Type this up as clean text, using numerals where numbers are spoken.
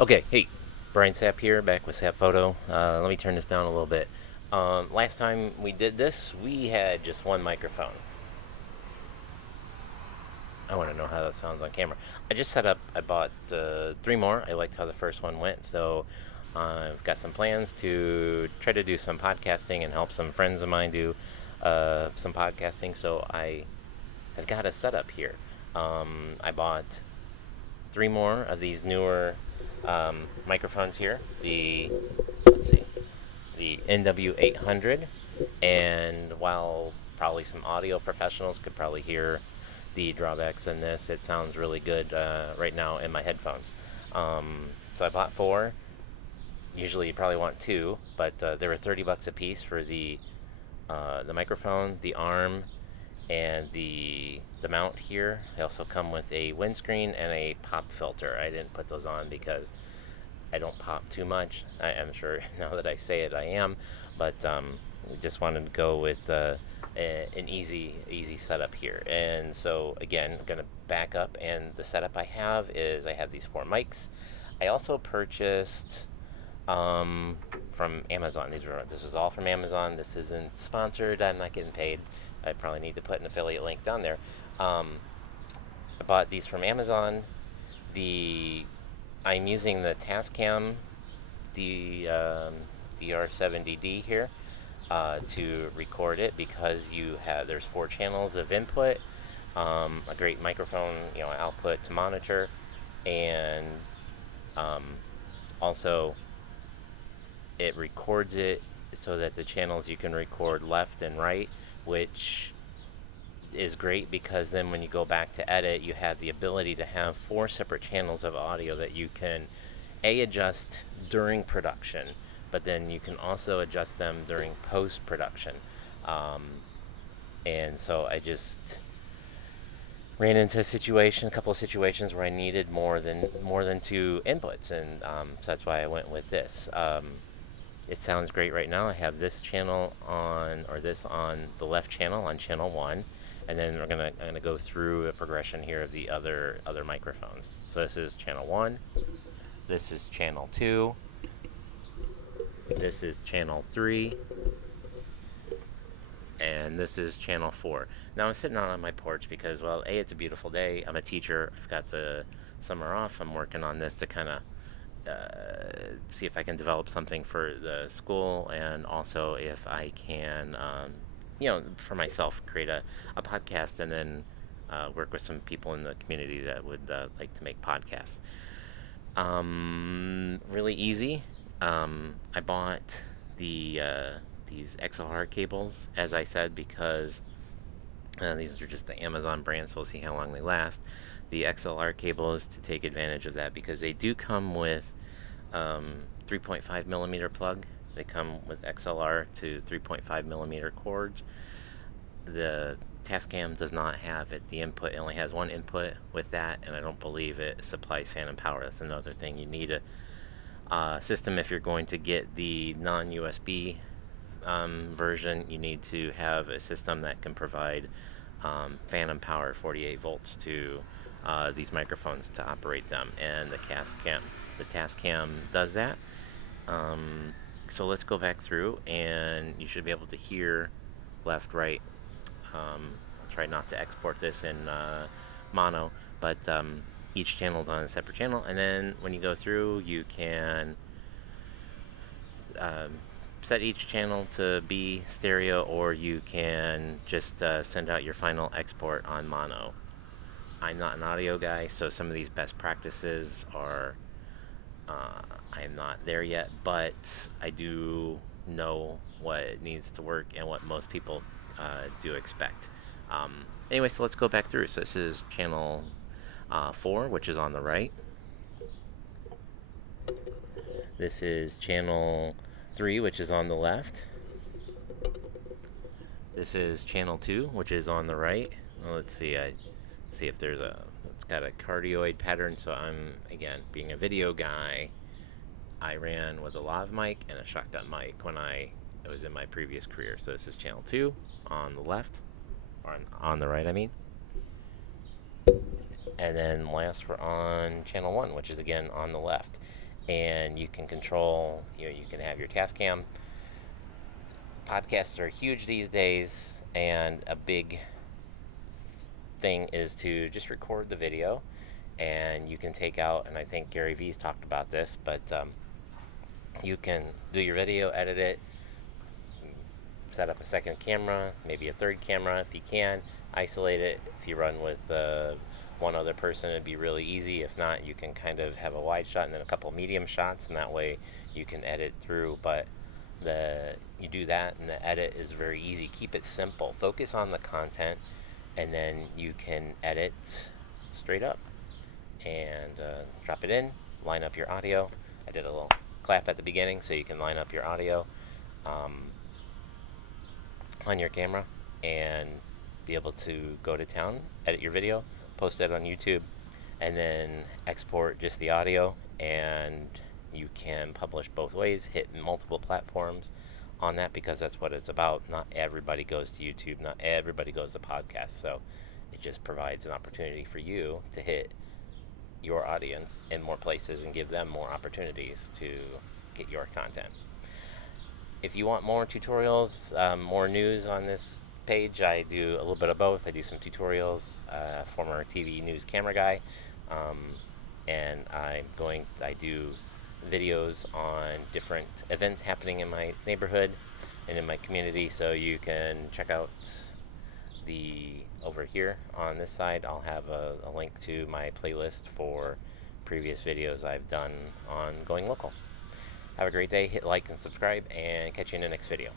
Okay, hey, Brian Sapp here, back with Sapp Photo. Let me turn this down a little bit. Last time we did this, we had just one microphone. I want to know how that sounds on camera. I just set up, I bought three more. I liked how the first one went, so I've got some plans to try to do some podcasting and help some friends of mine do some podcasting. So I've got a setup here. I bought three more of these newer microphones here. Let's see, the NW-800, and while probably some audio professionals could probably hear the drawbacks in this, it sounds really good right now in my headphones. So I bought four. Usually you probably want two, but they were 30 bucks a piece for the microphone, the arm, and the mount here. They also come with a windscreen and a pop filter. I didn't put those on because I don't pop too much. I'm sure now that I say it, I am, but we just wanted to go with an easy setup here. And so again, I'm gonna back up, and the setup I have is I have these four mics. I also purchased from Amazon. This is all from Amazon. This isn't sponsored. I'm not getting paid. I probably need to put an affiliate link down there. I bought these from Amazon. The I'm using the Tascam DR-70D here to record it because there's four channels of input, a great microphone, output to monitor, and um, also it records it so that the channels you can record left and right, which is great because then when you go back to edit, you have the ability to have four separate channels of audio that you can adjust during production, but then you can also adjust them during post-production. Um, and so I just ran into a couple of situations where I needed more than two inputs, and so that's why I went with this. It sounds great right now. I have this channel on, or this on the left channel on channel 1, and then I'm gonna go through a progression here of the other microphones. So this is channel 1, this is channel 2, this is channel 3, and this is channel 4. Now I'm sitting out on my porch because, well, A, it's a beautiful day. I'm a teacher. I've got the summer off. I'm working on this to kind of see if I can develop something for the school, and also if I can, for myself, create a podcast, and then work with some people in the community that would like to make podcasts. Really easy. I bought these XLR cables, as I said, because these are just the Amazon brand, so we'll see how long they last. The XLR cables to take advantage of that because they do come with 3.5 millimeter plug. They come with XLR to 3.5 millimeter cords. The Tascam does not have it. The input, it only has one input with that, and I don't believe it supplies phantom power. That's another thing. You need a system if you're going to get the non-USB version. You need to have a system that can provide phantom power, 48 volts, to these microphones to operate them, and the Tascam does that. So let's go back through, and you should be able to hear left, right. I'll try not to export this in mono, but each channel is on a separate channel, and then when you go through, you can set each channel to be stereo, or you can just send out your final export on mono. I'm not an audio guy, so some of these best practices are I'm not there yet, but I do know what needs to work and what most people do expect. Anyway, so let's go back through. So this is channel 4, which is on the right. This is channel 3, which is on the left. This is channel 2, which is on the right. Well, let's see. See if there's it's got a cardioid pattern. So I'm, again, being a video guy, I ran with a lav mic and a shotgun mic when I was in my previous career. So this is channel 2 on the left, or on the right, I mean. And then last, we're on channel 1, which is again on the left. And you can control, you can have your Tascam. Podcasts are huge these days, and a big thing is to just record the video, and you can take out, and I think Gary Vee's talked about this, but you can do your video, edit it, set up a second camera, maybe a third camera if you can, isolate it. If you run with one other person, it'd be really easy. If not, you can kind of have a wide shot and then a couple medium shots, and that way you can edit through. But you do that, and the edit is very easy. Keep it simple. Focus on the content, and then you can edit straight up and drop it in, line up your audio. I did a little clap at the beginning so you can line up your audio on your camera and be able to go to town, edit your video, post it on YouTube, and then export just the audio, and you can publish both ways, hit multiple platforms on that, because that's what it's about. Not everybody goes to YouTube, not everybody goes to podcasts, so it just provides an opportunity for you to hit your audience in more places and give them more opportunities to get your content. If you want more tutorials, more news on this page, I do a little bit of both. I do some tutorials, former TV news camera guy, and I do videos on different events happening in my neighborhood and in my community. So you can check out over here on this side, I'll have a link to my playlist for previous videos I've done on going local. Have a great day, hit like and subscribe, and catch you in the next video.